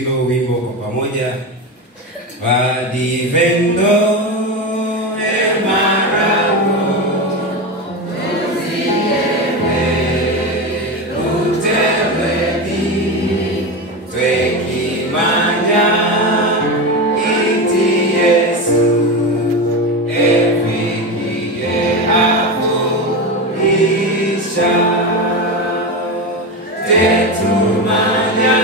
Wimbo kwa pamoja Vadivendo emarabo Nuzieme Utewedi Twekimanya Iti Yesu Efikie Afu Isha Tetumanya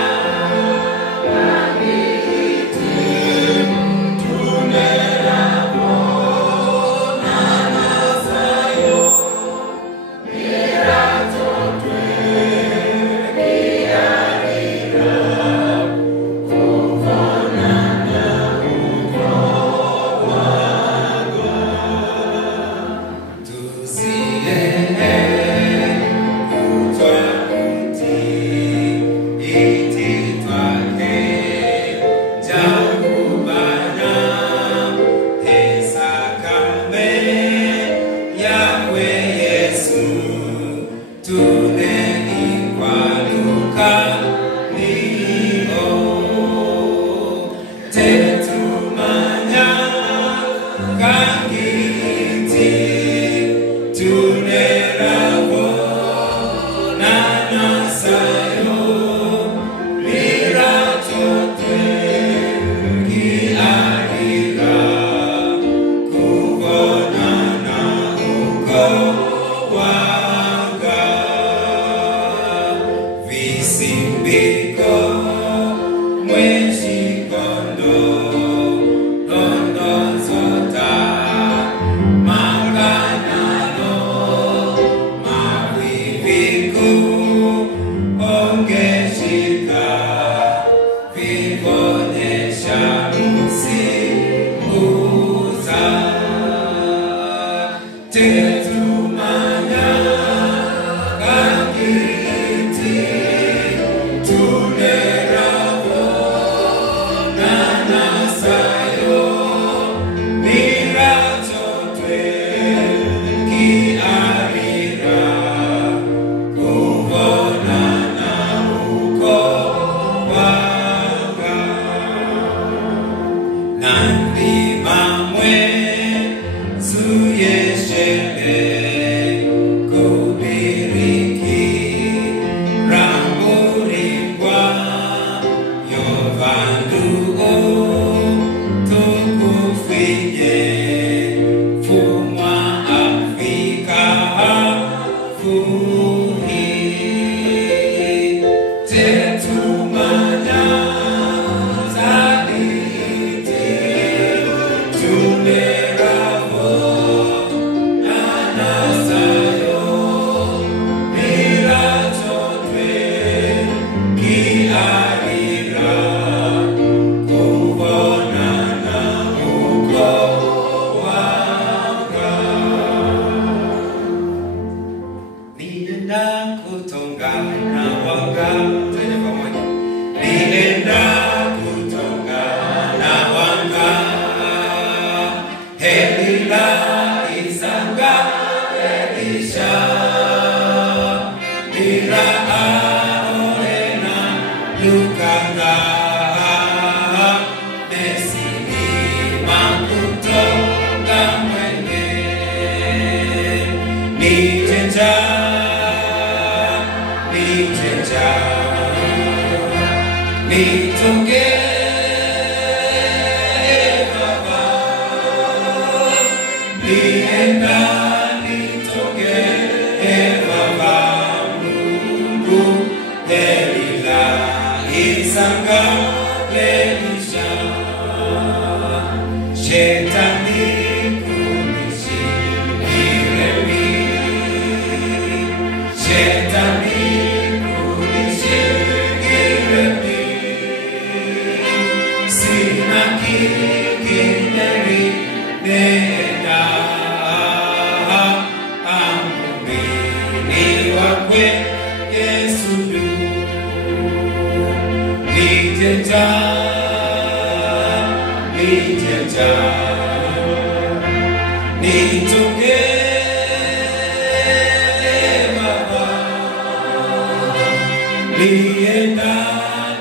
Lienda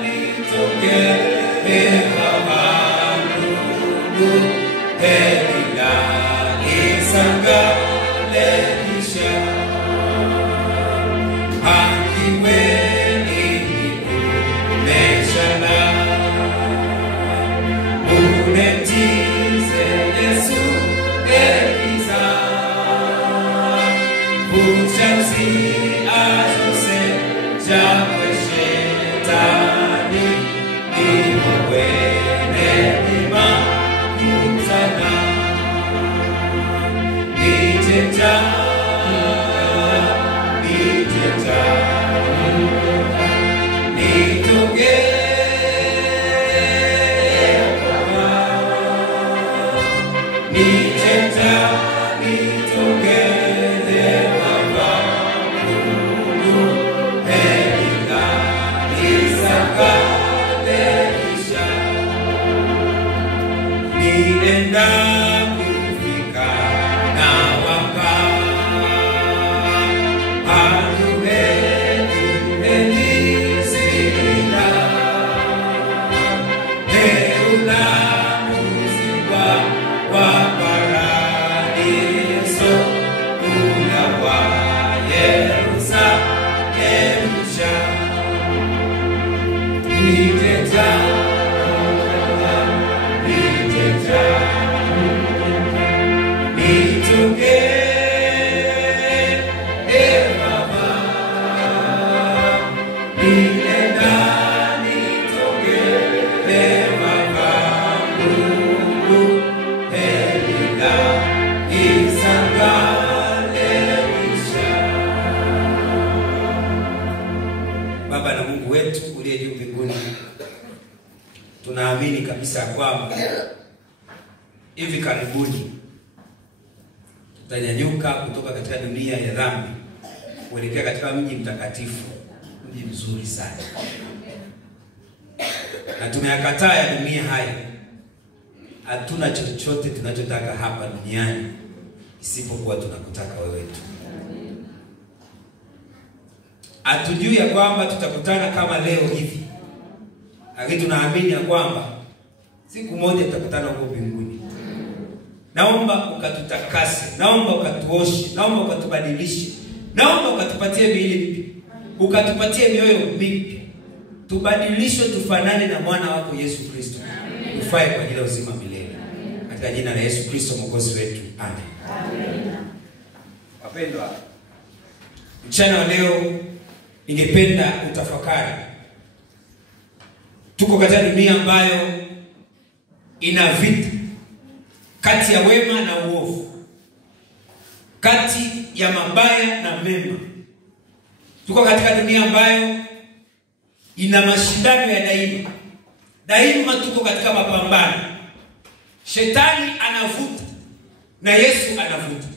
ni toge Baba na Mungu wetu uliye juu mbinguni, tunaamini kabisa kwamba hivi karibuni tutanyanyuka kutoka katika dunia ya dhambi kuelekea katika mji mtakatifu, mji mzuri sana. Na tumeyakataa ya dunia haya. Hatuna chochote tunachotaka hapa duniani isipokuwa tunakutaka wewe tu. Hatujui ya kwamba tutakutana kama leo hivi, lakini tunaamini ya kwamba siku moja tutakutana huko mbinguni. Naomba ukatutakase, naomba ukatuoshe, naomba ukatubadilishe, naomba ukatupatie miili mipya, ukatupatie mioyo mipya, tubadilishwe tufanane na mwana wako Yesu Kristo, ufae kwa ajili ya uzima milele. Katika jina la Yesu Kristo mwokozi wetu, amen. Wapendwa, mchana wa leo ningependa utafakari. Tuko katika dunia ambayo ina vita kati ya wema na uovu, kati ya mabaya na mema. Tuko katika dunia ambayo ina mashindano ya daima. Daima tuko katika mapambano. Shetani anavuta na Yesu anavuta.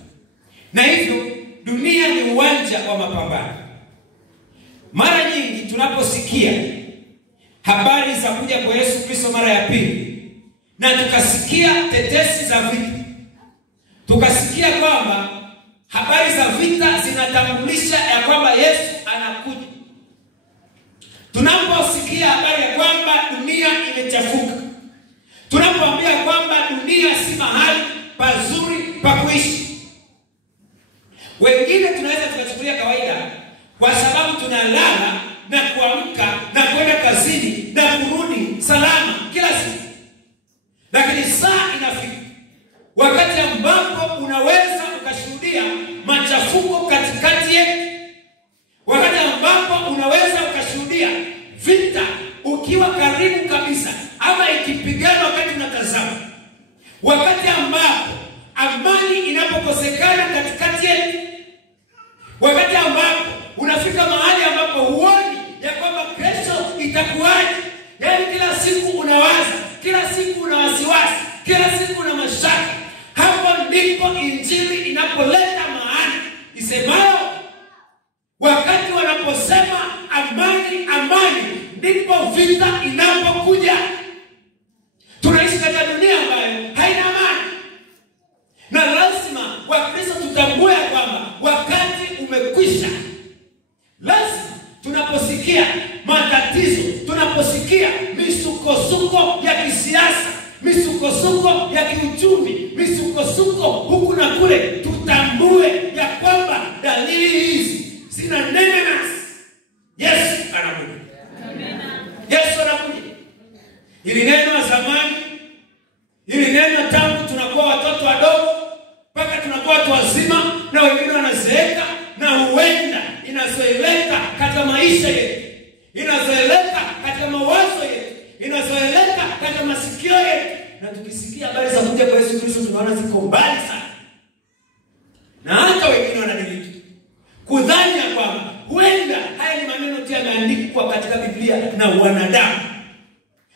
Na hivyo dunia ni uwanja wa mapambano. Mara nyingi tunaposikia habari za kuja kwa Yesu Kristo mara ya pili, na tukasikia tetesi za vita, tukasikia kwamba habari za vita zinatambulisha ya kwamba Yesu anakuja. Tunaposikia habari ya kwamba dunia imechafuka, tunapoambia kwamba dunia si mahali pazuri pa kuishi, wengine tunaweza tukachukulia kawaida kwa sababu tunalala na kuamka na kwenda kazini na kurudi salama kila siku. Lakini saa inafika wakati ambapo unaweza ukashuhudia machafuko katikati yetu, wakati ambapo unaweza ukashuhudia vita ukiwa karibu kabisa ama ikipigana wakati unatazama, wakati ambapo amani inapokosekana katikati yetu, wakati ambapo unafika mahali ambapo huoni ya kwamba kesho itakuwaje. Yaani kila siku unawaza, kila siku una wasiwasi, kila siku una mashaka. Hapo ndipo injili inapoleta maana isemayo, wakati wanaposema amani, amani, ndipo vita inapokuja. Tunaishi katika dunia ambayo haina amani, na lazima Wakristo tutambue kwamba wakati umekwisha. Lazima tunaposikia matatizo, tunaposikia misukosuko, misukosuko ya kisiasa, misukosuko ya kiuchumi, misukosuko huku na kule, tutambue ya kwamba dalili hizi zinanena nasi. Yesu anakuja. Yesu anakuja. Ili neno zamani, ili neno tangu tunakuwa watoto wadogo mpaka tunakuwa watu wazima, na wengine wanazeeka, na huenda inazoeleka katika maisha yetu, inazoeleka katika mawazo yetu, inazoeleka katika masikio yetu, na tukisikia habari za kuja kwa Yesu Kristo tunaona ziko mbali sana. Na hata wengine wanadiriki kudhani ya kwamba huenda haya ni maneno tu yameandikwa katika Biblia na wanadamu.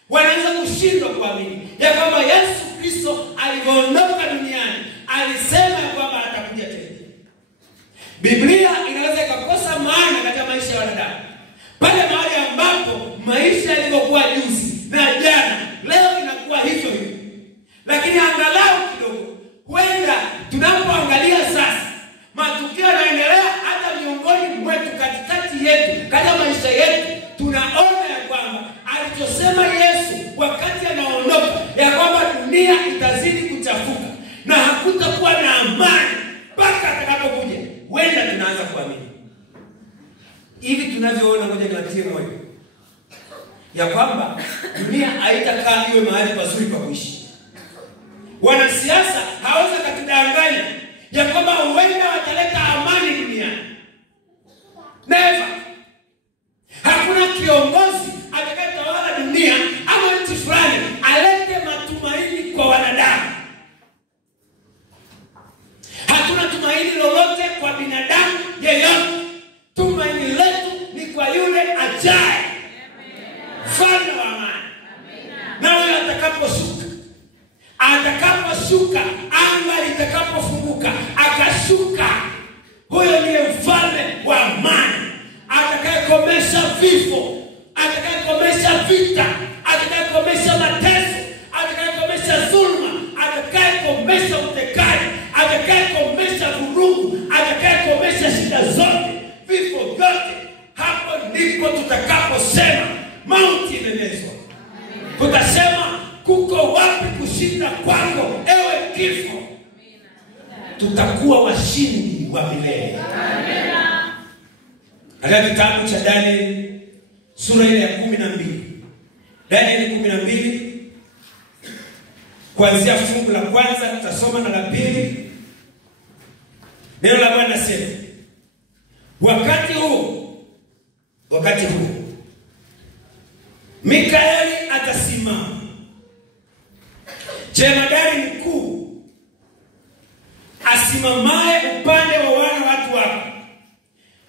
Wanaanza kushindwa kuamini ya kwamba Yesu Kristo alipoondoka duniani alisema kwamba atakuja tena. Biblia inaweza ikakosa maana katika maisha ya wanadamu pale mahali ambapo maisha yalivyokuwa juzi na jana, leo inakuwa hivyo hivyo. Lakini angalau kidogo, huenda tunapoangalia sasa matukio yanaendelea hata miongoni mwetu, katikati yetu, katika maisha yetu, tunaona ya kwamba alichosema Yesu wakati anaondoka ya kwamba dunia itazidi kuchafuka na hakutakuwa na amani mpaka atakapokuja, huenda tunaanza kuamini. Hivi tunavyoona, ngoja niwatie moyo ya kwamba dunia haitakaa iwe mahali pazuri pa kuishi. Wanasiasa hawawezi kutudanganya ya kwamba huenda wataleta amani duniani. Never. Hakuna kiongozi atakayetawala dunia ama nchi fulani alete matumaini kwa wanadamu. Hatuna tumaini lolote kwa binadamu yeyote. Tumaini letu ni kwa yule ajaye, mfalme wa amani. Na huyo atakaposhuka, anga litakapofunguka, akashuka, huyo ndiye mfalme wa amani, atakayekomesha vifo, atakayekomesha vita, atakayekomesha mateso, atakayekomesha dhulma, atakayekomesha utekaji, atakayekomesha vurugu, atakayekomesha shida zote, vifo vyote. Hapo ndipo tutakaposema mauti imemezwa. Tutasema kuko wapi kushinda kwako ewe kifo? Tutakuwa washindi wa milele. Katika kitabu cha Danieli sura ile ya 12. Danieli 12 kuanzia fungu la kwanza tutasoma na la pili. Neno la Bwana linasema, wakati huu Mikaeli atasimama, jemadari mkuu asimamaye upande wa wana watu wako,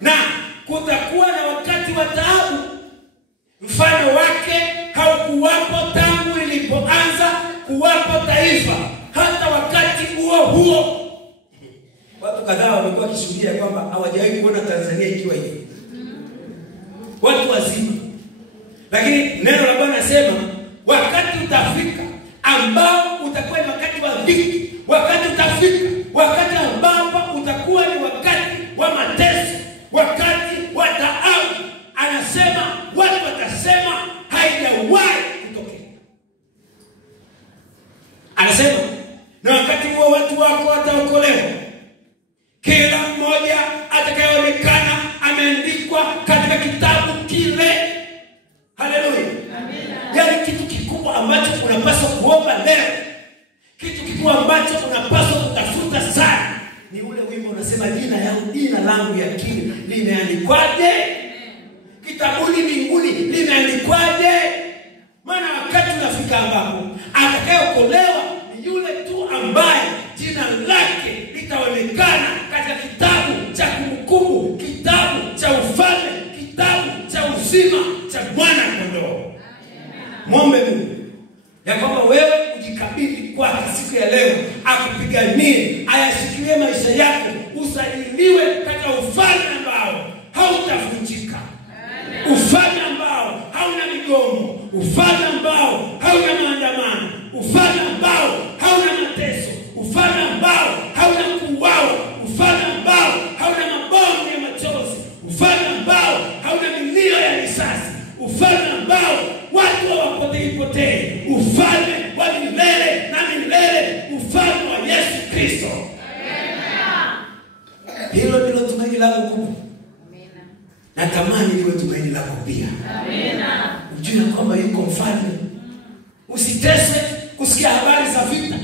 na kutakuwa na wakati wa taabu mfano wake haukuwapo tangu ilipoanza kuwapo taifa hata wakati huo. Watu kadhaa wamekuwa wakishuhudia kwamba hawajawahi kuona Tanzania ikiwa hivi, watu wazima. Lakini neno la Bwana nasema wakati utafika ambao utakuwa ni wakati wa dhiki, wakati utafika wakati ambapo utakuwa ni wakati wa mateso, wakati wa taabu. Anasema watu watasema haijawahi kutokea. Anasema na wakati huo watu wako wataokolewa, kila mmoja atakayeonekana ameandikwa katika kitabu kile. Haleluya. Yaani kitu kikubwa ambacho unapaswa kuomba leo, kitu kikubwa ambacho unapaswa kutafuta sana, ni ule wimbo unasema jina langu yakini limeandikwaje kitabuni mbinguni, limeandikwaje? Maana wakati unafika ambapo atakayeokolewa ni yule tu ambaye jina lake litaonekana katika kitabu cha kumbukumbu, kitabu cha ufalme, kitabu cha uzima cha mwana kondoo. Muombe Mungu ya kwamba wewe ujikabidhi kwa siku ya leo, akupiganie, ayashikilie maisha yako, usajiliwe katika ufalme ambao hautavunjika, ufalme ambao hauna migomo, ufalme ambao hauna maandamano, ufalme ambao hauna mateso, ufalme ambao hauna kuuawa, ufalme ambao hauna mabomu ya machozi, ufalme ambao hauna milio ya risasi, ufalme ambao watu hawapotei. milele, ufalme wa milele na milele, ufalme wa Yesu Kristo. Hilo ndilo tumaini langu kubwa. Amina. Natamani liwe tumaini lako pia. Amina. Ujue kwamba yuko mfalme. Usiteswe kusikia habari za vita.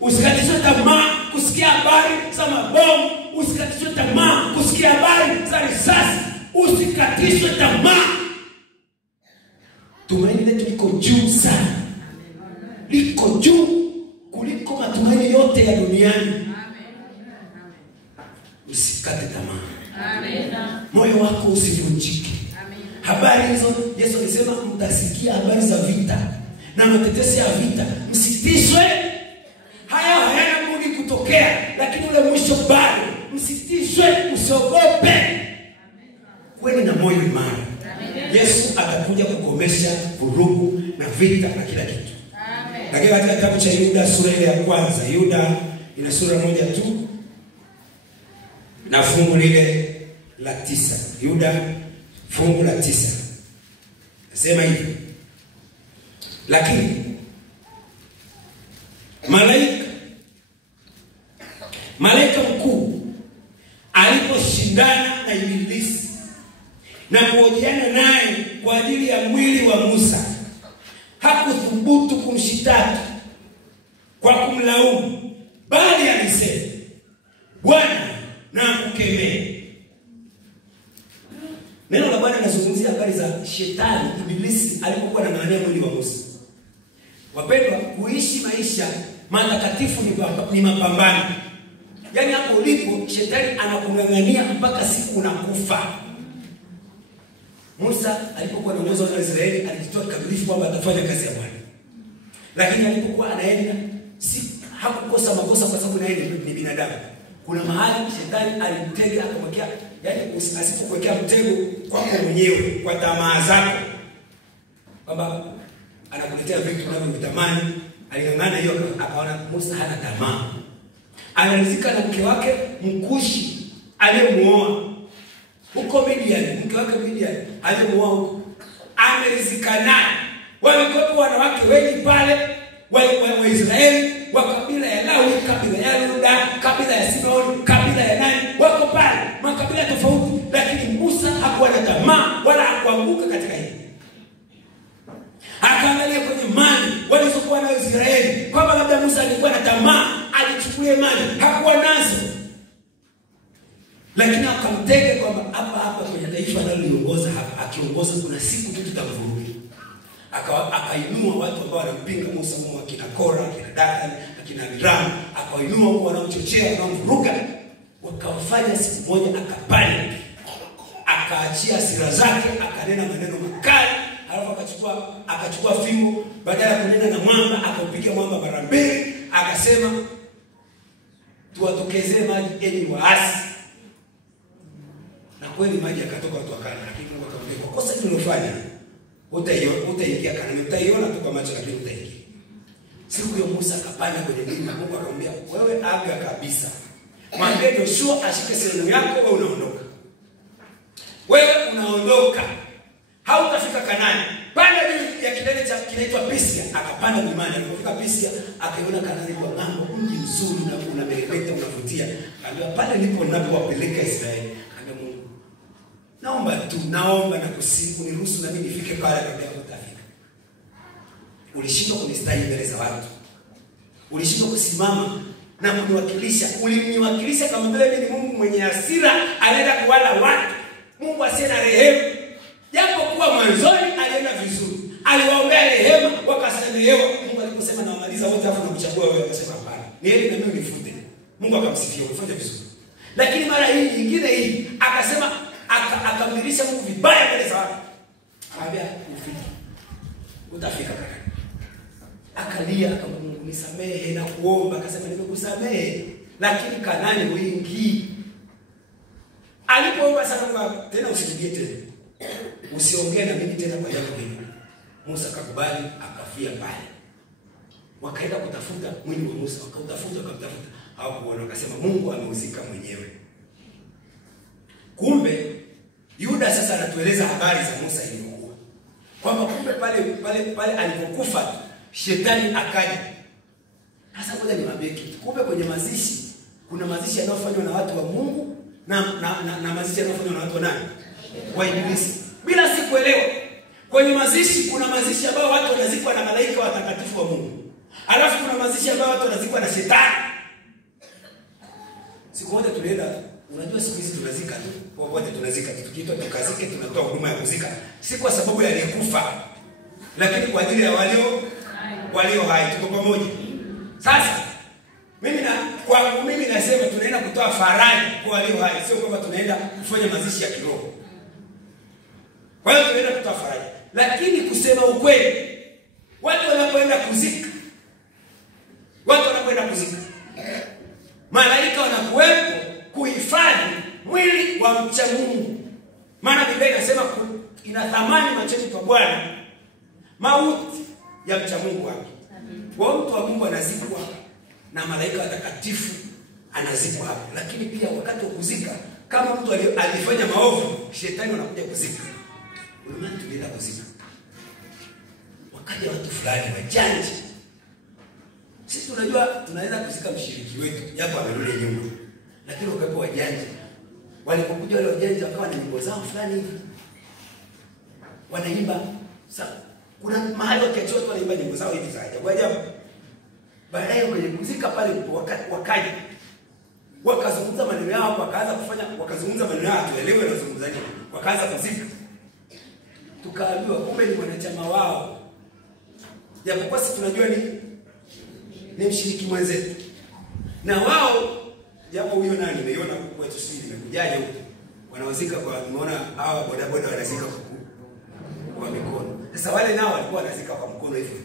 Usikatishwe tamaa kusikia habari za mabomu. Usikatishwe tamaa kusikia habari za risasi. Usikatishwe tamaa. Tumaini letu liko juu sana. Liko juu kuliko matumaini yote ya duniani. Usikate tamaa. Amina. Moyo wako usivunjike. Amina. Habari hizo Yesu alisema mtasikia habari za vita na matetesi ya vita, msitishwe. Haya hayana budi kutokea, lakini ule mwisho bado. Msitishwe, usiogope. Kuweni na moyo imara. Yesu atakuja kukomesha vurugu na vita na kila kitu. Amen. Lakini katika kitabu cha Yuda sura ile ya kwanza, Yuda ina sura moja tu na fungu lile la 9. Yuda fungu la 9. Nasema hivi: lakini malaika mkuu aliposhindana na Ibilisi na kuhojiana naye kwa ajili ya mwili wa Musa, hakuthubutu kumshitaki kwa kumlaumu, bali alisema, Bwana na kukemea. Neno la Bwana linazungumzia habari za shetani, Ibilisi alipokuwa anang'ang'ania mwili wa Musa. Wapendwa, kuishi maisha matakatifu ni mapambano. Yaani hapo ulipo shetani anakung'ang'ania mpaka siku unakufa. Musa alipokuwa anaongoza wana wa Israeli alijitoa kikamilifu kwamba atafanya kazi ya Bwana. Lakini alipokuwa anaenda hakukosa makosa kwa sababu naye ni binadamu. Kuna mahali shetani alimtega akamwekea, yaani asipokuwekea mtego kwako mwenyewe kwa tamaa zako, kwamba anakuletea vitu unavyovitamani. Aling'ang'ana hiyo, akaona Musa hana tamaa. Analizika na mke wake Mkushi aliyemuoa huko Midian, mke wake Midian aliyemuoa huko. Amerizika naye. Walikuwa wanawake wengi pale wa Israeli, wa kabila ya Lawi, kabila ya Yuda, kabila ya Simeoni, kabila ya nani, wako pale, makabila tofauti. Lakini Musa hakuwa na tamaa wala hakuanguka katika hili. Akaangalia kwenye mali walizokuwa na Israeli, kwamba labda Musa alikuwa na tamaa, alichukulia mali, hakuwa nazo. Lakini akamtega kwamba hapa kwenye taifa analiongoza hapa, akiongoza kuna siku tu tutamvuruga. Akainua watu ambao wanampinga Musa, akina Kora, akina Dathan, akina Abiram, akainua wao wanaochochea, wanaomvuruga. Wakawafanya siku moja akapani, akaachia hasira zake, akanena maneno makali. Alafu akachukua fimbo, badala ya kunena na mwamba akaupigia mwamba mara mbili, akasema, tuwatokezee maji enyi waasi. Na kweli maji yakatoka, watu wakana. Lakini Mungu akamwambia, kwa kosa hilo ulilofanya utaingia Kanaani. Utaiona tu kwa macho, lakini utaingia. Siku hiyo Musa akapanda kwenye mlima. Mungu akamwambia, wewe aga kabisa, mwambie Joshua ashike sehemu yako, wewe unaondoka. Wewe unaondoka, hautafika Kanaani. Panda juu ya kilele cha kinaitwa Pisia. Akapanda mlimani. Alipofika Pisia akiona Kanaani kwa ng'ambo, mji mzuri na unameremeta, unavutia. Akambia, pale ndipo ninapowapeleka Israeli. Akambia Mungu, naomba na kusifu niruhusu na mimi nifike pale. Akambia, utafika. Ulishindwa kunistahili mbele za watu. Ulishindwa kusimama na kuniwakilisha. Uliniwakilisha kama vile mimi ni Mungu mwenye hasira anaenda kuwala watu. Mungu asiye na rehema. Japo kuwa mwanzoni alienda vizuri, aliwaombea rehema, wakasamehewa. Mungu aliposema na wamaliza wote hapo na kuchagua wewe, akasema hapana, ni heri na mimi nifute. Mungu akamsifia, ulifanya vizuri. Lakini mara hii nyingine hii akasema, akamdirisha Mungu vibaya mbele za watu. Akaambia, utafika Kanaani. Akalia, akamwambia Mungu, nisamehe na kuomba. Akasema, nimekusamehe, lakini Kanaani uingii. Alipoomba sana Mungu, tena usirudie tena, usiongee na mimi tena kwa jambo hili. Musa akakubali, akafia pale. Wakaenda kutafuta mwili wa Musa, wakamtafuta, hawakuona. Akasema Mungu ameuzika mwenyewe. Kumbe Yuda sasa anatueleza habari za Musa ilivyokuwa. Kwamba kumbe pale alipokufa shetani akaja. Sasa ngoja niwaambie kitu. Kumbe kwenye mazishi kuna mazishi yanayofanywa na watu wa Mungu na mazishi yanayofanywa na watu wa nani? Wa Ibilisi. Bila sikuelewa. Kwenye mazishi kuna mazishi ambayo watu wanazikwa na malaika watakatifu wa Mungu. Alafu kuna mazishi ambayo watu wanazikwa na shetani. Siku moja tulienda, unajua siku hizi tunazika tu. Popote tunazika kitu kitu tukazike, tunatoa huduma ya kuzika. Si kwa sababu ya aliyekufa, lakini kwa ajili ya walio hai. Tuko pamoja. Sasa mimi nasema tunaenda kutoa faraja kwa walio hai, sio kwamba tunaenda kufanya mazishi ya kiroho. Kwa hiyo tunaenda kutoa faraja. Lakini kusema ukweli, watu wanapoenda kuzika, malaika wanakuwepo kuhifadhi mwili wa mcha Mungu. Maana Biblia inasema ina thamani machoni pa Bwana mauti ya mcha Mungu wake. Kwa mtu wa Mungu anazikwa na malaika watakatifu anazikwa hapo. Lakini pia wakati wa kuzika, kama mtu alifanya maovu, shetani anakuja kuzika. Ulimani tulienda kuzika, wakaja watu fulani wajanja. Sisi tunajua tunaweza kuzika mshiriki wetu japo amerudi nyuma, lakini wakapo wajanja. Walipokuja wale wajanja wakawa na nyimbo zao fulani hivi, wanaimba. Sasa kuna mahali wakiachia watu wanaimba nyimbo zao hivi za ajabu ajabu. Baadaye kwenye kuzika pale wakaja wakazungumza maneno yao, wakazungumza maneno yao tuelewe wanazungumza nini. Wakaanza kuzika. Tukaambiwa kumbe ni wanachama wao. Japokuwa sisi tunajua ni mshiriki mwenzetu. Na wao japo huyo nani naiona kwetu sisi nimekujaje huko. Wanawazika kwa tunaona hawa bodaboda wanazika kwa mikono. Sasa wale nao walikuwa wanazika kwa mkono hivyo.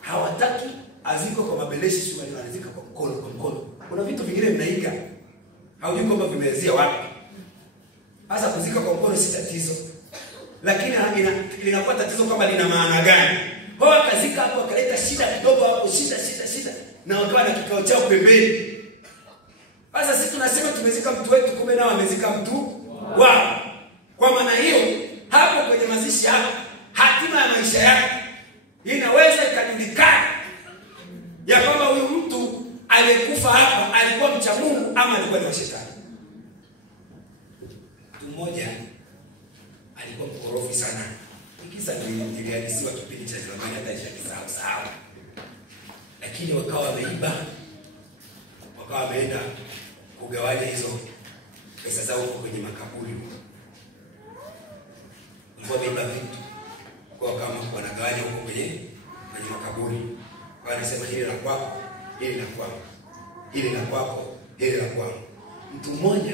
Hawataki aziko kwa mabeleshi, sio wanazika kwa mkono. Kuna vitu vingine mnaiga. Haujui kwamba vimeanzia wapi. Sasa kuzika kwa mkono si tatizo. Lakini linakuwa tatizo kama lina maana gani? Wao kazika hapo wakaleta shida kidogo hapo, shida na wakawa na kikao chao pembeni. Sasa sisi tunasema tumezika mtu wetu, kumbe nao wamezika mtu wao. Kwa maana hiyo hapo kwenye mazishi yako, hatima ya maisha yako inaweza ikajulikana ya kwamba huyu mtu aliyekufa hapa alikuwa mcha Mungu ama alikuwa ni shetani. Mtu mmoja alikuwa mkorofi sana. Kisa nilihadisiwa kipindi cha zamani hata ishakisahau. Lakini wakawa wameiba. Wakawa wameenda kugawanya hizo pesa zao kwenye makaburi. Walikuwa wameiba vitu. Kwa kama wanagawanya huko kwenye makaburi. Kwa anasema hili la kwako, hili la kwako. Hili la kwako, hili la kwako. Mtu mmoja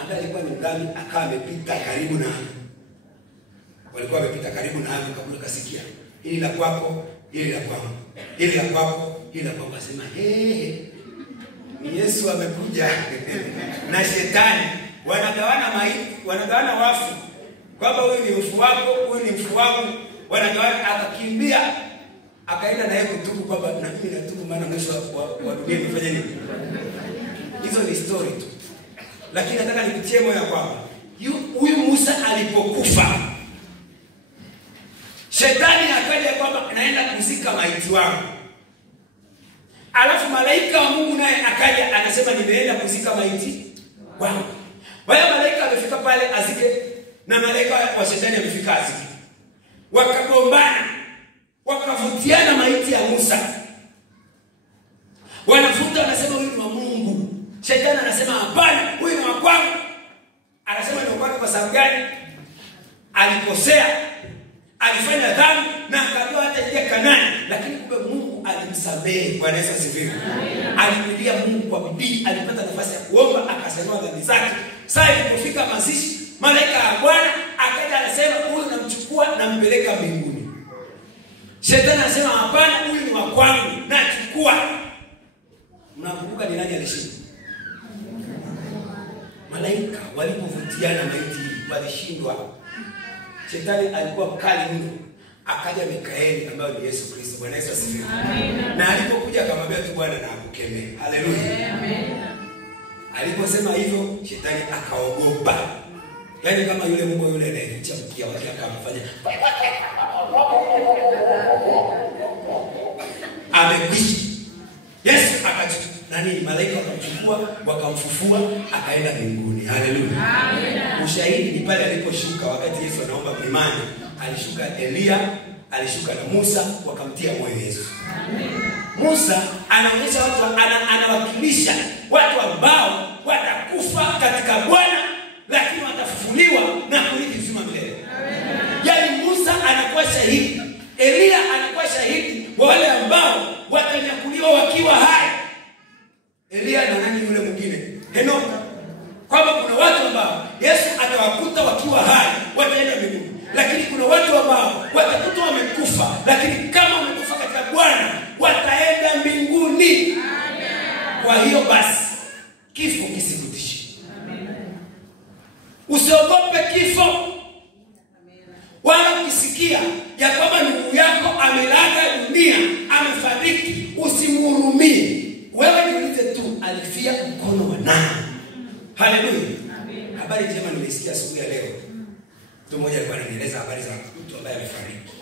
ambaye alikuwa ni mgani akawa amepita karibu na walikuwa wamepita karibu na hapo kaburi, kasikia hili la kwako, hili la kwako, hili la kwako, hili la kwako. Asema ni Yesu amekuja na shetani wanagawana maiti, wanagawana wafu, kwamba huyu ni mfu wako, huyu ni mfu wangu, wanagawana. Akakimbia akaenda naye kutubu kwamba na mimi natubu, maana mwisho wa dunia imefanya nini. Hizo ni story tu, lakini nataka nikutie moyo kwamba huyu Musa alipokufa, shetani akaja kwamba naenda kuzika maiti wangu. Alafu malaika wa Mungu naye akaja anasema nimeenda kuzika maiti wangu. Wale malaika wamefika pale azike, na malaika wa shetani wamefika azike. Wakagombana, wakavutiana maiti ya Musa. Wanavuta, wanasema huyu ni wa Mungu. Shetani anasema hapana, huyu ni wa kwangu. Anasema ni wa kwangu kwa sababu gani? Alikosea, alifanya dhambi na akaambiwa hata ingia Kanaani, lakini kumbe Mungu alimsamehe. Bwana Yesu asifiwe. Alimlilia Mungu kwa bidii, alipata nafasi ya kuomba, akasamehewa dhambi zake. Sasa ilipofika mazishi, malaika wa Bwana akaja anasema huyu namchukua na mpeleka mbinguni. Shetani anasema hapana, huyu ni wa kwangu, nachukua. Mnakumbuka ni nani alishinda? Malaika walipovutiana maiti walishindwa. Shetani alikuwa mkali mno. Akaja Mikaeli ambaye ni Yesu Kristo. Bwana Yesu asifiwe. Amen. Na alipokuja akamwambia tu Bwana na akukemee. Haleluya. Amen. Aliposema hivyo, shetani akaogopa. Yaani kama yule mbwa yule anayeficha mkia wake akamfanya amekwisha. Yesu malaika wakamchukua wakamfufua akaenda mbinguni. Haleluya. Amen. Ushahidi ni pale aliposhuka wakati Yesu anaomba mlimani. Alishuka Elia, alishuka na Musa, wakamtia moyo Yesu. Amen. Musa anaonyesha watu, anawakilisha watu ambao watakufa katika Bwana lakini watafufuliwa na kurithi uzima milele. Amen. Yaani Musa anakuwa shahidi, Elia anakuwa shahidi wa wale ambao watanyakuliwa wakiwa hai. Elia na nani yule mwingine? Henoka. Kwamba kuna watu ambao Yesu atawakuta wakiwa hai, wataenda mbinguni. Lakini kuna watu ambao watakuta wamekufa, lakini kama wamekufa katika Bwana, wataenda mbinguni. Amen. Kwa hiyo basi, kifo kisikutishe. Amen. Usiogope kifo. Amen. Wala ukisikia ya kwamba ndugu yako amelaga dunia, amefariki, usimhurumie. Wewe niulize tu, alifia mkono wa nani? Haleluya. Amen. Habari njema nimesikia siku ya leo. Mtu mmoja alikuwa ananieleza habari za mtu ambaye amefariki.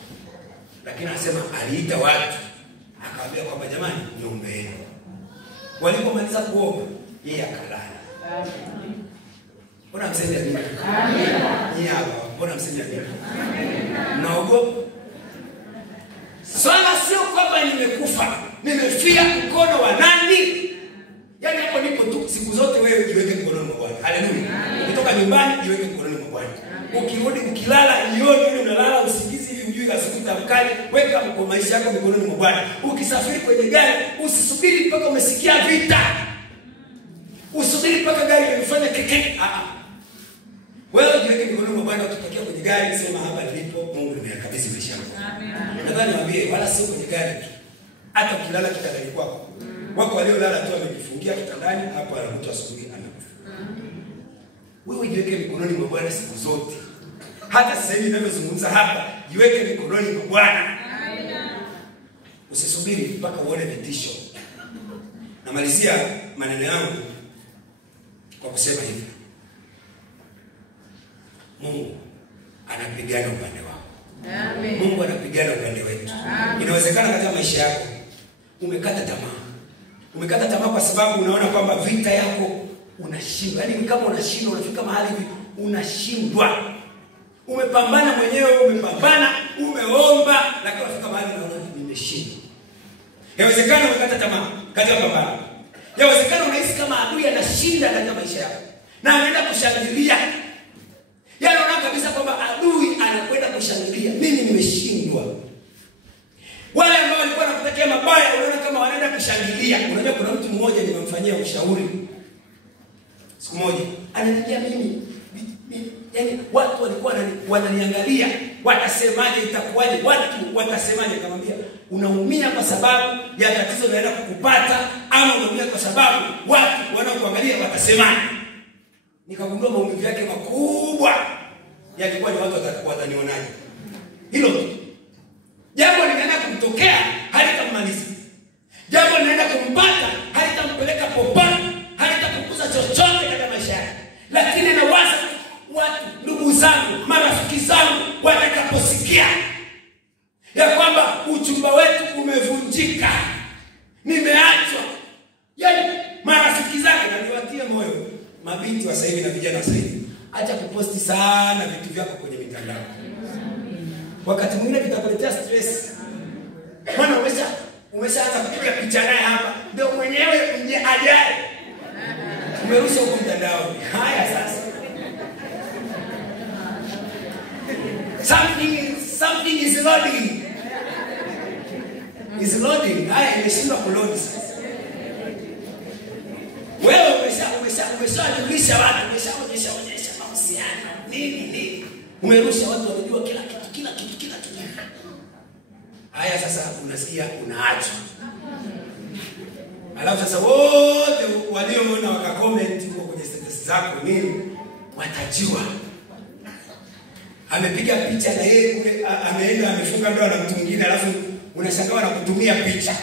Lakini anasema aliita watu, akawaambia kwamba jamani, niombeeni. Walipomaliza kuomba, yeye akalala. Amen. Mbona msemi ya nini? Amen. Yeye hapa, mbona msemi ya nini? Amen. Naogopa. Swala sio kwamba nimekufa, nimefia mkono wa nani? Yaani hapo nipo tu, siku zote wewe jiweke mkononi mwa Bwana. Haleluya. Ukitoka nyumbani jiweke mkononi mwa Bwana. Ukirudi ukilala jioni ile unalala usingizi ili ujue siku tamkali, weka kwa maisha yako mikononi mwa Bwana. Ukisafiri kwenye gari usisubiri mpaka umesikia vita. Usubiri mpaka gari imefanya keke. Wewe jiweke mikononi mwa Bwana. Ukitokea kwenye gari sema hapa nilipo, Mungu nimeyakabidhi maisha yangu. Amen. Nadhani niambie wala sio kwenye gari tu. Hata ukilala kitandani kwako. Wako waliolala tu wamejifungia kitandani, hapo anakuta asubuhi anakufa. Wewe jiweke mikononi mwa Bwana siku zote. Hata sasa hivi ninazungumza hapa, jiweke mikononi mwa Bwana. Usisubiri mpaka uone vitisho. Namalizia maneno yangu kwa kusema hivi. Mungu anapigana upande wako. Amen. Mungu anapigana upande wetu. Amen. Inawezekana katika maisha yako umekata tamaa. Umekata tamaa kwa sababu unaona kwamba vita yako unashindwa. Yaani kama unashindwa, unafika mahali hivi unashindwa. Umepambana mwenyewe, umepambana, umeomba, lakini unafika mahali unaona nimeshindwa. Yawezekana umekata tamaa katika pambano. Yawezekana unahisi kama adui anashinda katika maisha yako na anaenda kushangilia. Yaani unaona kabisa kwamba adui anakwenda kushangilia, mimi nimeshindwa. Wale ambao walikuwa wanakutakia mabaya unaona kama wanaenda kushangilia. Unajua kuna mtu mmoja nimemfanyia ushauri. Siku moja ananiambia mimi, yaani watu walikuwa wananiangalia, watasemaje, itakuwaje, watu watasemaje? Akamwambia unaumia kwa sababu ya tatizo linaenda kukupata ama unaumia kwa sababu watu wanaokuangalia watasemaje? Nikagundua maumivu yake makubwa yalikuwa ni watu watanionaje. Hilo jambo linaenda kumtokea halitamaliza. Jambo linaenda kumpata halitampeleka popote, halitapunguza chochote katika maisha yake. Lakini nawaza watu, ndugu zangu, marafiki zangu watakaposikia ya kwamba uchumba wetu umevunjika, nimeachwa. Yaani marafiki zake, na niwatie moyo mabinti wa sasa hivi na vijana wa sasa hivi, acha kuposti sana vitu vyako kwenye mitandao. Wakati mwingine vitakuletea stress. Maana umeshaanza kupiga picha naye hapa, ndio mwenyewe mje ajaye. Umerusha huko mtandaoni. Haya sasa. Something is loading. Is loading. Haya imeshindwa kuload sasa. Wewe umeshajulisha watu, umeshaonyesha mahusiano. Nini? Umerusha watu wanajua kila kitu. Haya sasa unasikia unaachwa. Alafu sasa wote walioona wakacomment huko kwenye status zako nini watajua. Amepiga picha na yeye kule ameenda amefunga ndoa na mtu mwingine, alafu unashangaa na kutumia picha.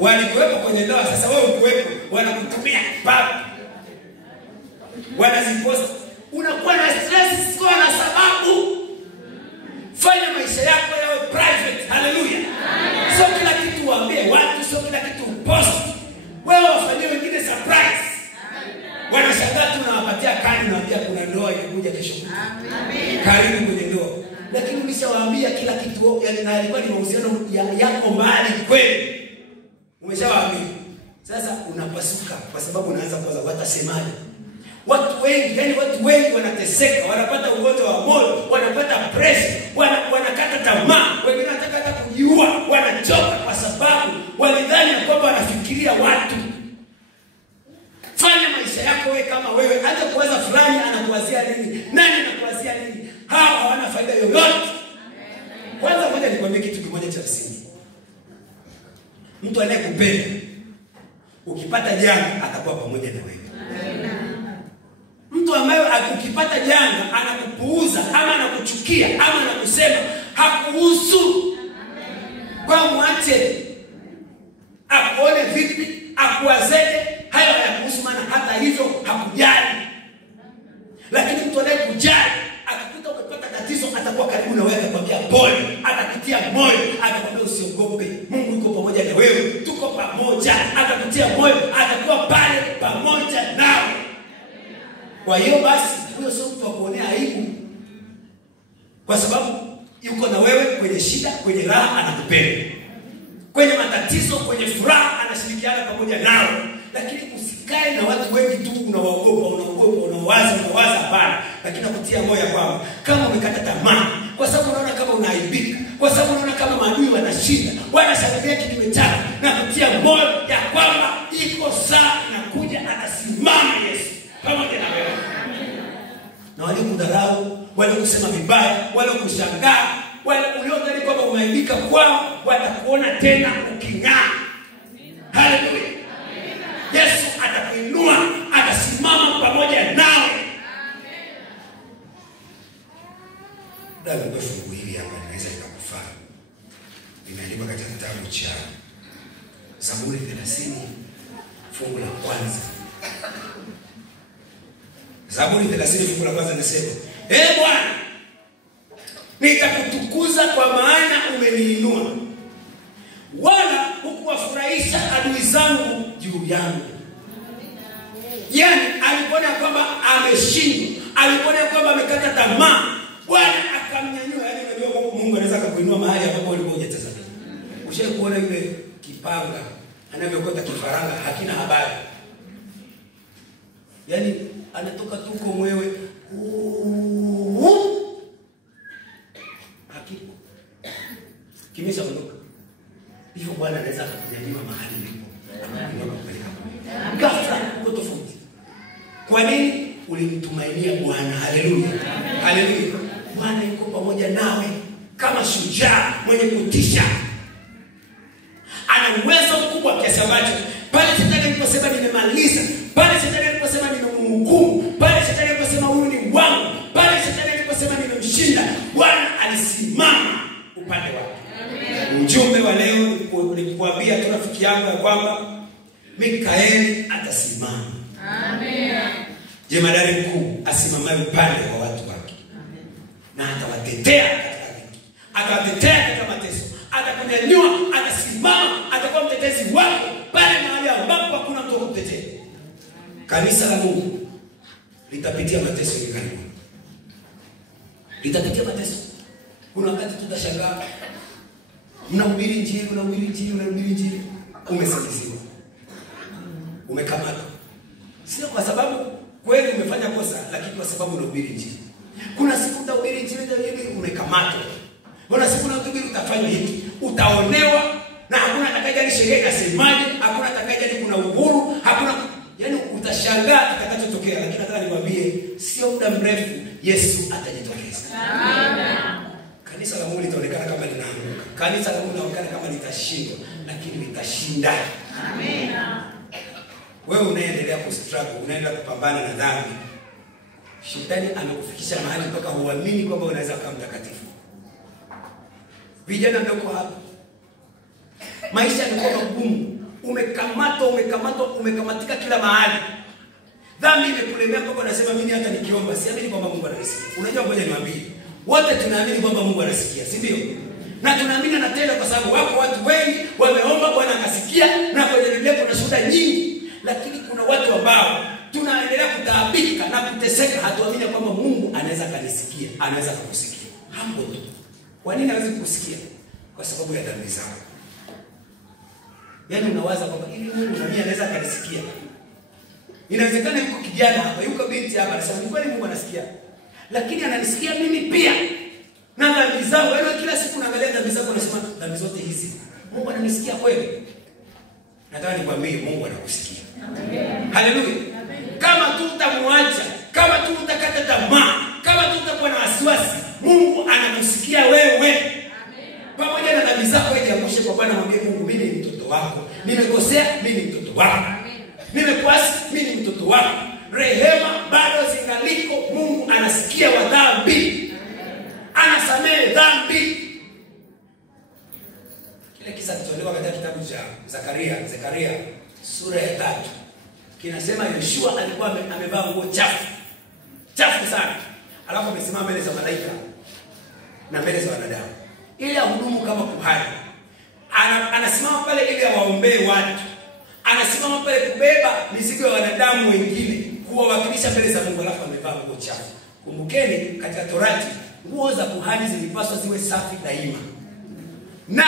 Walikuwepo kwenye ndoa, sasa wewe ukuwepo wanakutumia pap. wanazipost. Unakuwa na stress kwa na sababu. Fanya maisha yako yawe private. Hallelujah. Sio kila kitu waambie watu, sio kila kitu post. Wewe wafanyie wengine surprise. Wanashangaa tu unawapatia kadi na waambia kuna ndoa inakuja kesho. Amen. Karibu kwenye ndoa. Lakini umeshawaambia kila kitu, yani na alikuwa ni mahusiano yako mbali kweli. Umeshawaambia. Sasa unapasuka kwa sababu unaanza kuwaza watasemaje. Watu wengi wanateseka, wanapata ugonjwa wa moyo, wanapata pressure, wanakata tamaa, wengine wanataka hata kujiua, wanachoka kwa sababu walidhani kwamba wanafikiria watu. Fanya maisha yako wewe kama wewe, hata kuwaza fulani anakuwazia nini, nani anakuwazia nini. Hao hawana faida yoyote. Kwanza ngoja nikwambie kitu kimoja cha msingi. Mtu anayekupenda ukipata janga atakuwa pamoja na wewe. Mtu ambaye ukipata janga anakupuuza ama anakuchukia ama anakusema hakuhusu. Kwa mwache akuone vipi, akuwazeje, hayo hayakuhusu, maana hata hivyo hakujali. Lakini mtu anayekujali akakuta umepata tatizo atakuwa karibu na wewe, atakwambia pole, atakutia moyo, atakwambia usiogope, Mungu yuko pamoja na wewe, tuko pamoja, atakutia moyo, atakuwa pale pamoja nawe. Kwa hiyo basi huyo sio mtu wa kuonea aibu, kwa sababu yuko na wewe kwenye shida, kwenye raha anakupenda, kwenye matatizo, kwenye furaha anashirikiana pamoja nawe. Lakini usikae na watu wengi tu unaogopa, unawaza hapana. Lakini nakutia moyo kwamba kama umekata tamaa, kwa sababu unaona kama unaaibika, kwa sababu unaona kama maadui wanashinda, wanashangilia kinyume chako, na kutia moyo ya kwamba iko saa inakuja atasimama Yesu pamoja na wewe. Na wale kudharau, wale kusema vibaya, wale kushangaa, wale uliodhani kwamba umeaibika kwao, watakuona tena uking'aa. Haleluya. Yesu atakuinua, atasimama pamoja nawe. Dada, kwa fungu hili hapa linaweza likakufaa. Limeandikwa katika kitabu cha Zaburi 30 fungu la kwanza. Zaburi 30 fungu la kwanza nasema, "Ee Bwana, nitakutukuza kwa maana umeniinua, wala hukuwafurahisha adui zangu juu yangu." Yani alipoona kwamba ameshindwa, alipoona kwamba amekata tamaa, Bwana akamnyanyua. Yani unajua Mungu anaweza kukuinua mahali ambapo ulikuwa hujatazamia. Ushawahi kuona yule kipanga anavyokota kifaranga hakina habari? Yani anatoka tuko mwewe hakiko kimesha ondoka. Hivyo Bwana anaweza kukunyanyua mahali ulipo, ghafla uko tofauti. Kwa nini? Ulimtumainia Bwana. Haleluya. Haleluya. Bwana yuko pamoja nawe kama shujaa mwenye kutisha. Ana uwezo mkubwa kiasi ambacho pale shetani aliposema nimemaliza, pale shetani aliposema nimemhukumu, pale shetani aliposema huyu ni wangu, pale shetani aliposema nimemshinda, Bwana alisimama upande wake. Ujumbe wa leo nikuambia tu rafiki yangu ya kwamba Mikaeli atasimama. Amen. Jemadari mkuu asimamaye upande wa watu wake. Amen. Na atawatetea katika dhiki, atawatetea katika mateso, atakunyanyua, atasimama, atakuwa mtetezi wako pale mahali ambapo hakuna mtu wa kutetea. Kanisa la Mungu litapitia mateso hivi karibuni. Litapitia mateso. Kuna wakati tutashangaa, unahubiri injili, umesingiziwa, umekamatwa. Sio kwa sababu kweli umefanya kosa, lakini kwa sababu unahubiri injili. Kuna siku utahubiri injili umekamatwa. Kuna siku unahubiri utafanya hiki, utaonewa, na hakuna atakayejali sheria inasemaje, hakuna atakayejali kuna uhuru, hakuna, yani utashangaa kitakachotokea. Lakini nataka nikwambie sio muda mrefu Yesu atajitokeza. Amen. Kanisa la Mungu litaonekana kama linaanguka. Kanisa la Mungu litaonekana kama litashindwa, lakini litashinda. Amen. Wewe unaendelea kustruggle, unaendelea kupambana na dhambi. Shetani amekufikisha mahali mpaka huamini kwamba unaweza kuwa mtakatifu. Vijana mko hapa, maisha yanakuwa magumu, umekamatika kila mahali. Dhambi imekulemea mpaka unasema mimi hata nikiomba siamini kwamba Mungu anasikia. Unajua ngoja niwaambie. Wote tunaamini kwamba Mungu anasikia, si ndio? Na tunaamini anatenda kwa sababu wako watu wengi wameomba Bwana akasikia, na kwenye Biblia kuna shuhuda nyingi. Lakini kuna watu ambao tunaendelea kutaabika na kuteseka, hatuamini kwamba Mungu anaweza kanisikia, anaweza kukusikia. Hapo tu. Kwa nini hawezi kukusikia? Kwa sababu ya dhambi zako. Yaani unawaza kwamba ili Mungu na mimi anaweza kanisikia. Inawezekana yuko kijana hapa, yuko binti hapa, anasema ni kweli Mungu anasikia. Lakini ananisikia mimi pia. Na dhambi zangu, wewe kila siku unaangalia dhambi zako unasema dhambi zote hizi Mungu ananisikia kweli? Nataka nikwambie Mungu anakusikia. Amen. Haleluya. Amen. Kama tu utamwacha, kama tu utakata tamaa, kama tu utakuwa na wasiwasi, Mungu anakusikia wewe. Amen. Pamoja na dhambi zako ikiangushe kwa Bwana, mwambie Mungu, mimi ni mtoto wako. Nimekosea, mimi ni mtoto wako. Nimekuasi, mimi ni mtoto wako. Rehema bado zingaliko. Mungu anasikia wa dhambi. Anasamehe dhambi. Kile kisa kitolewa katika kitabu cha Zekaria sura ya 3. Kinasema Yoshua alikuwa amevaa nguo chafu sana. Alafu amesimama mbele za malaika na mbele za wanadamu. Ili ahudumu kama kuhani. Anasimama pale ili awaombee watu. Anasimama pale kubeba mizigo ya wanadamu wengine, kuwawakilisha mbele za Mungu, alafu amevaa nguo chafu. Kumbukeni katika Torati, nguo za kuhani zilipaswa ziwe safi daima. Na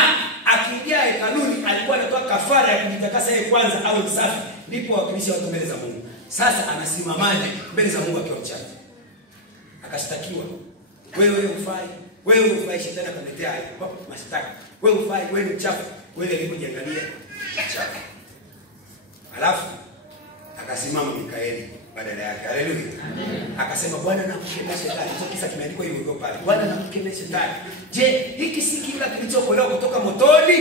akiingia hekaluni alikuwa anatoa kafara ya kujitakasa yeye kwanza awe msafi, ndipo awakilisha watu mbele za Mungu. Sasa anasimamaje mbele za Mungu akiwa mchafu? Akashtakiwa. Wewe ufai, shetani akamletea hayo mashtaka. Wewe ufai, wewe ni mchafu. Wewe alipojiangalia mchafu. Alafu akasimama Mikaeli badala yake. Haleluya. Amen. Akasema Bwana nakukemea shetani. Hicho kisa kimeandikwa hivyo pale. Bwana nakukemea shetani. Je, hiki si kinga kilichokolewa kutoka motoni?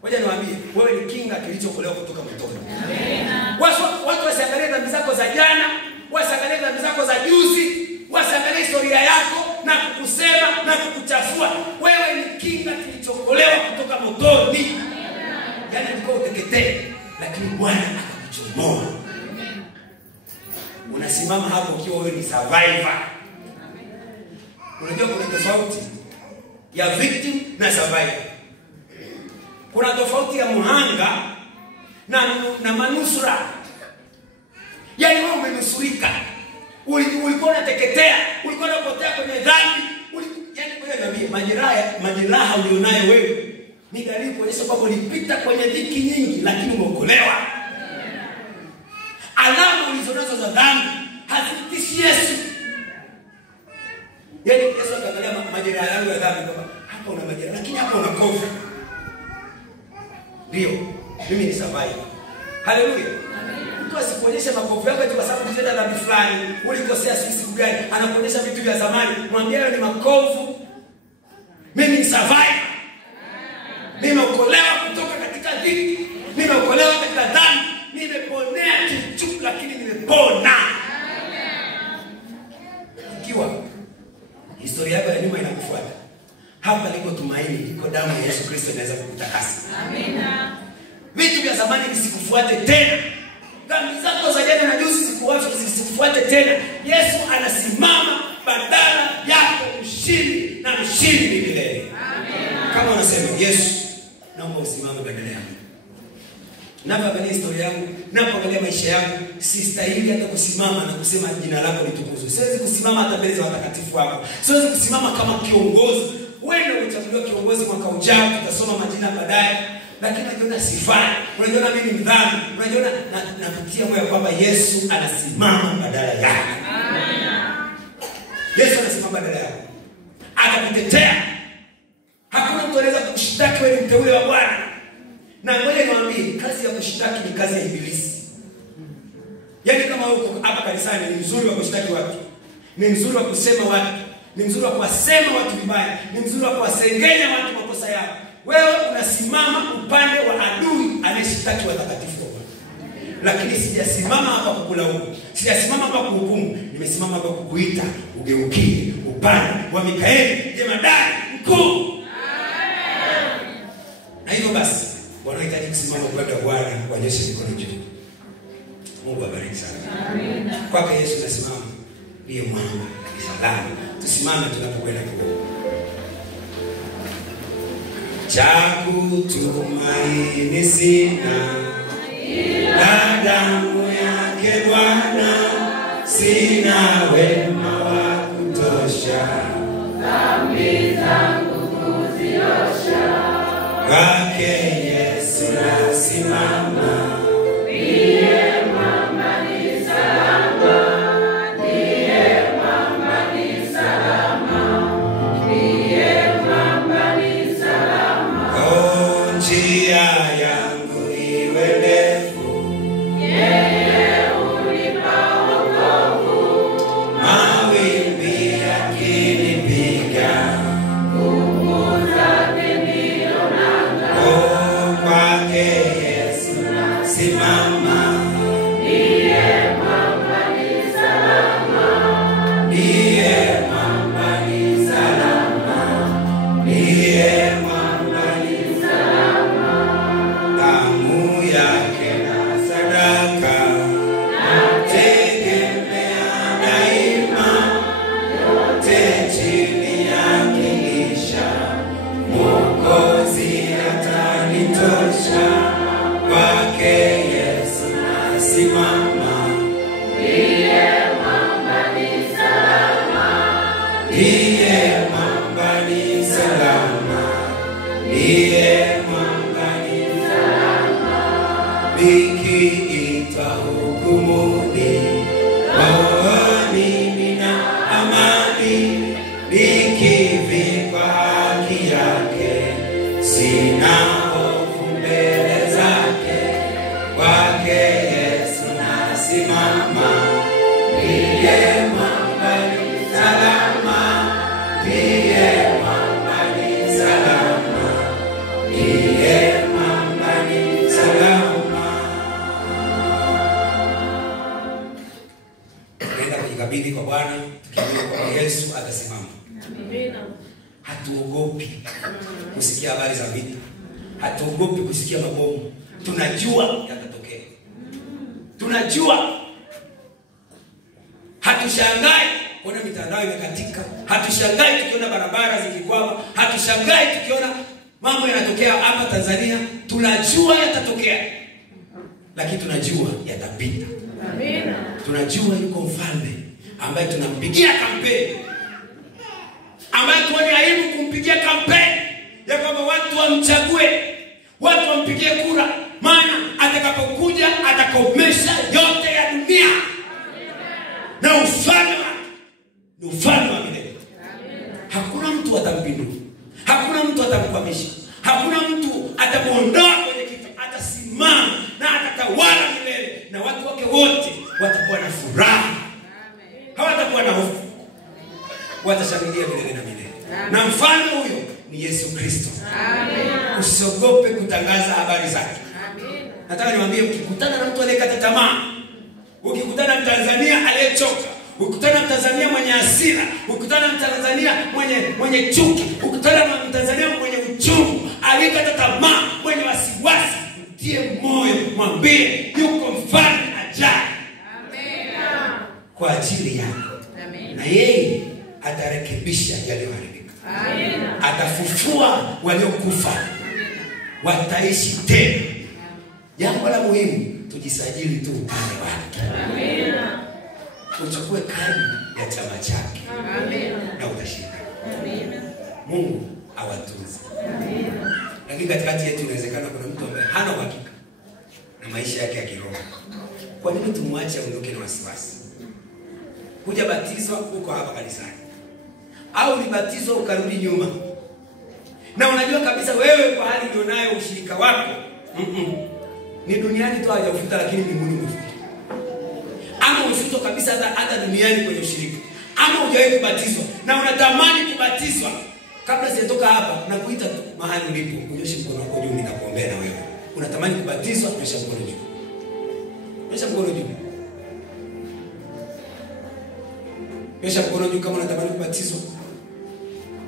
Ngoja niwaambie, wewe ni kinga kilichokolewa kutoka motoni. Amen. Watu wasiangalie dhambi zako za jana, wasiangalie dhambi zako za juzi, wasiangalie historia yako na kukusema na kukuchafua. Wewe ni kinga kilichokolewa kutoka motoni. Amen. Yaani ulikuwa uteketee, lakini Bwana akakuchomoa. Unasimama hapo ukiwa wewe ni survivor. Unajua kuna tofauti ya victim na survivor. Kuna tofauti ya muhanga na manusura. Yaani wewe umenusurika. Ulikuwa unateketea, ulikuwa unapotea kwenye dhambi. Yaani kwa hiyo majeraha ulionayo wewe ni dalili kuonyesha kwamba ulipita kwenye dhiki nyingi lakini umeokolewa. Alama ulizonazo za dhambi hazitishi Yesu. Yaani Yesu akaangalia majeraha yangu ya dhambi kwamba hapa una majeraha lakini hapa una kovu. Ndio, mimi ni survivor. Haleluya. Mtu asikuonyeshe makovu yako kwa sababu ulitenda dhambi fulani, ulikosea siku gani, anakuonyesha vitu vya zamani, mwambie leo ni makovu. Mimi ni survivor. Nimeokolewa kutoka katika dhiki, nimeokolewa katika dhambi. Nimeponea chuchu lakini nimepona. Ikiwa historia yako ya nyuma inakufuata, hapa liko tumaini, liko damu ya Yesu Kristo inaweza kukutakasa. Amina. Vitu vya zamani visikufuate tena. Dhambi zako za jana na juzi zisikufuate tena. Yesu anasimama badala yako, mshindi na mshindi milele. Amina. Kama unasema Yesu, naomba usimame badala yangu. Napoangalia historia yangu, napoangalia maisha yangu, sistahili hata kusimama na kusema jina lako litukuzwe. Siwezi kusimama hata mbele za watakatifu wako. Siwezi kusimama kama kiongozi. Wewe umechaguliwa kiongozi mwaka ujao, tutasoma majina baadaye. Lakini unajiona sifai, unajiona mimi ni mdhambi, unajiona napitia moyo kwamba Yesu anasimama badala yako. Amina. Yesu anasimama badala yako. Atakutetea. Hakuna mtu anaweza kukushtaki wewe ni mteule wa Bwana. Na ngoja niwaambie, kazi ya kushtaki ni kazi ya ibilisi. Yaani kama uko hapa kanisani ni mzuri wa kushtaki watu, ni mzuri wa kusema watu, ni mzuri wa kuwasema watu vibaya, ni mzuri wa kuwasengenya watu makosa yao. Wewe unasimama upande wa adui anayeshtaki watakatifu wa Bwana. Lakini sijasimama hapa kukulaumu, sijasimama hapa kuhukumu, nimesimama hapa kukuita ugeukie upande wa Mikaeli jemadari mkuu. Na hivyo basi wanaohitaji kusimama upande wa Bwana wanyoshe mikono juu. Mungu awabariki sana. ndiye mwanga ni salama. Tusimame tunapokwenda kuomba. Cha kutumaini sina ila damu yake Bwana, sina wema wa kutosha dhambi zangu kuziosha, kwake Yesu nasimama. Ndiye mwamba ni salama, ndiye mwamba ni salama, ndiye mwamba ni salama. Oh, njia yangu iwe ndefu, yeye unipa wokovu. Mawimbi yakinipiga, nguvu zake ndiyo nanga. Oh, kwake Yesu nasimama. Ndiye mwamba ni salama, ndiye mwamba ni salama, ndiye mwamba ni salama. Damu yake na sadaka nategemea daima, yote chini ya kilisha, Mwokozi atanitosha. Kwake Yesu nasimama. Ndiye mwamba ni salama, ndiye mwamba ni salama, ndiye mwamba ni salama. Nikiitwa hukumuni, rohoni nina amani. Nikivikwa haki yake, sina hofu mbele zake. Kwake Yesu nasimama. Ndiye mwamba ni salama, ndiye mwamba ni salama, ndiye mwamba ni salama. Tunaenda kujikabidhi kwa Bwana, tukijua kwa Yesu atasimama. Amina. Hatuogopi kusikia habari za vita, hatuogopi kusikia mabomu. Tunajua yatatokea, tunajua. Hatushangai kuona mitandao imekatika, hatushangai tukiona barabara zikikwama, hatushangai tukiona mambo yanatokea hapa Tanzania. Tunajua yatatokea, lakini tunajua yatapita. Amina. Tunajua yuko mfalme ambaye tunampigia kampeni, ambaye tuone aibu kumpigia kampeni ya kwamba watu wamchague, watu wampigie kura, maana atakapokuja atakomesha yote ya dunia. Na ufalme ni ufalme wa milele. Hakuna mtu atampindua, hakuna mtu atamkwamisha, hakuna mtu atamuondoa kwenye kiti. Atasimama na atatawala milele, na watu wake wote watakuwa na furaha, hawatakuwa na hofu, watashangilia milele na milele. Na mfalme huyo ni Yesu Kristo. Amen. Usiogope kutangaza habari zake. Amen. Nataka niwaambie, ukikutana na mtu aliyekata tamaa, ukikutana na Mtanzania aliyechoka, ukikutana na Mtanzania mwenye hasira, ukikutana na Mtanzania mwenye chuki, ukikutana na Mtanzania mwenye uchungu, aliyekata tamaa, mwenye wasiwasi, mtie moyo, mwambie yuko mfalme ajaye. Amen. Kwa ajili yako. Amen. Na yeye atarekebisha yaliyoharibika. Amen. Atafufua waliokufa, wataishi tena. Jambo la muhimu, tujisajili tu upande wake. Amen. Uchukue kadi ya chama chake. Amen. Na utashinda. Amen. Mungu awatunze. Amen. Lakini katikati yetu inawezekana kuna mtu ambaye hana uhakika na maisha yake ya kiroho. Kwa nini tumwache aondoke na wasiwasi? Hujabatizwa uko hapa kanisani, au ulibatizwa ukarudi nyuma, na unajua kabisa wewe kwa hali ulionayo ushirika wako ni duniani tu hajafuta, lakini mbinguni umefuta. Ama umefuta kabisa hata duniani kwenye ushirika, ama hujawahi kubatizwa na unatamani kubatizwa. Kabla sijatoka hapa na kuita tu mahali ulipo, unyoshe mkono wako juu, nitakuombea na wewe. Unatamani kubatizwa, nyosha mkono juu. Nyosha mkono juu. Nyosha mkono juu kama unatamani kubatizwa.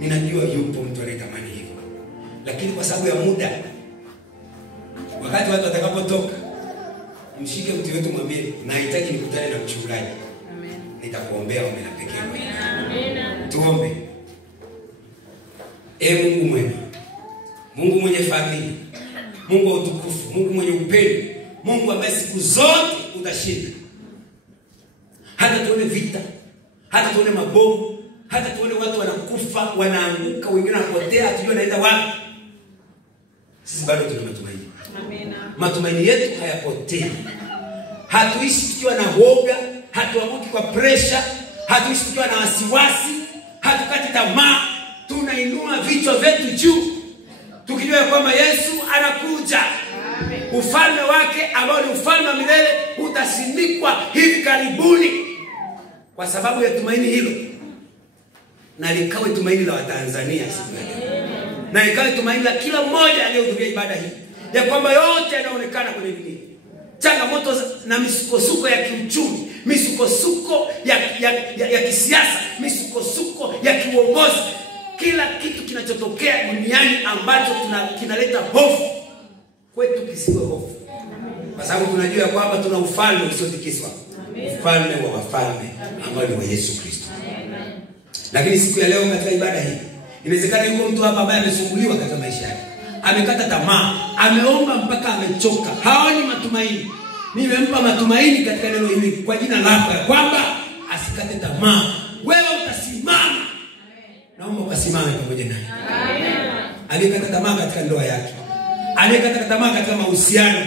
Ninajua yupo mtu anayetamani hivyo. Lakini kwa sababu ya muda, wakati watu watakapotoka, mshike mtu wetu, mwambie nahitaji nikutane na mchungaji. Amen. nitakuombea ombi la pekee. Amina. Tuombe. Mungu mwema, Mungu mwenye fadhili, Mungu wa utukufu, Mungu mwenye upendo, Mungu ambaye siku zote utashinda. Hata tuone vita, hata tuone mabomu, hata tuone watu wanakufa, wanaanguka, wengine wanapotea, hatujui naenda wapi, sisi bado tuna matumaini. Amina. Matumaini yetu hayapotei. Hatuishi tukiwa na woga, hatuanguki kwa pressure, hatuishi tukiwa na wasiwasi, hatukati tamaa. Tunainua vichwa vyetu juu tukijua kwamba Yesu anakuja. Amen. Ufalme wake ambao ni ufalme wa milele utasimikwa hivi karibuni. Kwa sababu ya tumaini hilo, na likawe tumaini la Watanzania siku ya leo, na likawe tumaini la kila mmoja anayehudhuria ibada hii, ya kwamba yote yanaonekana kwenye dunia, changamoto na misukosuko ya kiuchumi, misukosuko ya kisiasa, misukosuko ya kiuongozi, kila kitu kinachotokea duniani ambacho kinaleta hofu kwetu kisiwe hofu, kwa sababu tunajua kwamba tuna ufalme usiotikiswa, ufalme wa wafalme ambao ni wa Yesu Kristo. Lakini siku ya leo katika ibada hii, inawezekana yuko mtu hapa ambaye amesumbuliwa katika maisha yake, amekata tamaa, ameomba mpaka amechoka, haoni matumaini. Nimempa matumaini katika neno hili kwa jina lako, ya kwamba asikate tamaa. Wewe utasimama. Naomba ukasimame pamoja naye. Amen. Aliyekata tamaa katika ndoa yake, aliyekata tamaa katika mahusiano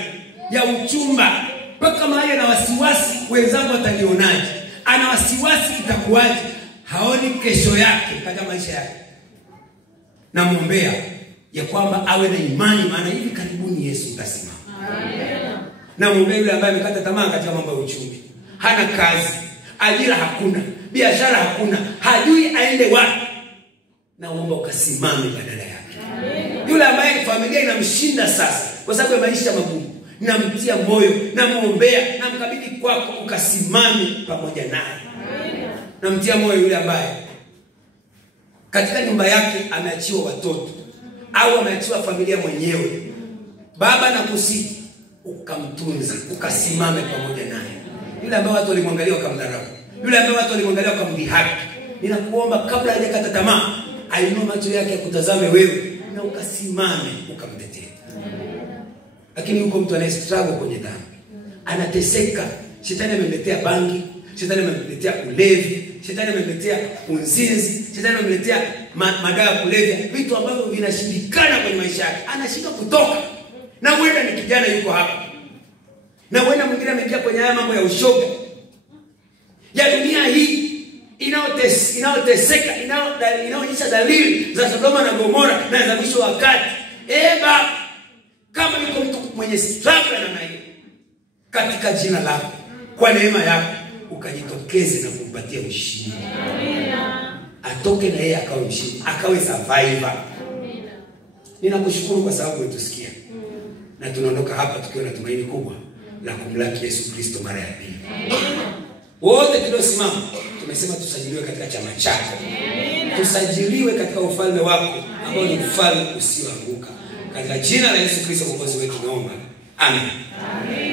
ya uchumba, mpaka mahali na wasiwasi, wenzangu watanionaje, ana wasiwasi itakuwaje, haoni kesho yake katika maisha yake, namwombea ya kwamba awe na imani, maana hivi karibuni Yesu utasimama. Amen. Namwombea yule ambaye amekata tamaa katika mambo ya uchumi, hana kazi, ajira hakuna, biashara hakuna, hajui aende wapi, naomba ukasimame badala yake. Amen. Yule ambaye familia inamshinda sasa kwa sababu ya maisha magumu, namtia moyo, namuombea, namkabidhi kwako, ukasimame pamoja naye. Amen. Namtia moyo yule ambaye katika nyumba yake ameachiwa watoto au ameachiwa familia mwenyewe, baba nakusihi ukamtunza, ukasimame pamoja naye. Yule ambaye watu walimwangalia wakamdharau, yule ambaye watu walimwangalia wakamdhihaki, ninakuomba kabla hajakata tamaa, ainue macho yake kutazame wewe na ukasimame ukamtetea. Lakini yuko mtu anayestruggle kwenye dhambi, anateseka, shetani amemletea bangi, shetani amemletea ulevi, shetani amemletea unzinzi, shetani amemletea madawa ya kulevya, vitu ambavyo vinashindikana kwenye maisha yake, anashindwa kutoka. Na huenda ni kijana yuko hapa, na huenda mwingine ameingia kwenye haya mambo ya ushoga ya dunia hii inayoteseka, inaonyesha dalili za Sodoma na Gomora na za mwisho wa wakati. Baba, kama yuko mtu mwenye struggle na naye, katika jina lako, kwa neema yako, ukajitokeze na kumpatia ushindi. Amina. Atoke na yeye akawe mshindi, akawe survivor. Amina. Ninakushukuru kwa sababu umetusikia. Na tunaondoka hapa tukiwa na tumaini kubwa la kumlaki Yesu Kristo mara ya pili. Amina. Wote tuliosimama tumesema tusajiliwe katika chama chako. Amina. Tusajiliwe katika ufalme wako ambao ni ufalme usioanguka. Katika jina la Yesu Kristo mwokozi wetu naomba. Amen. Amen.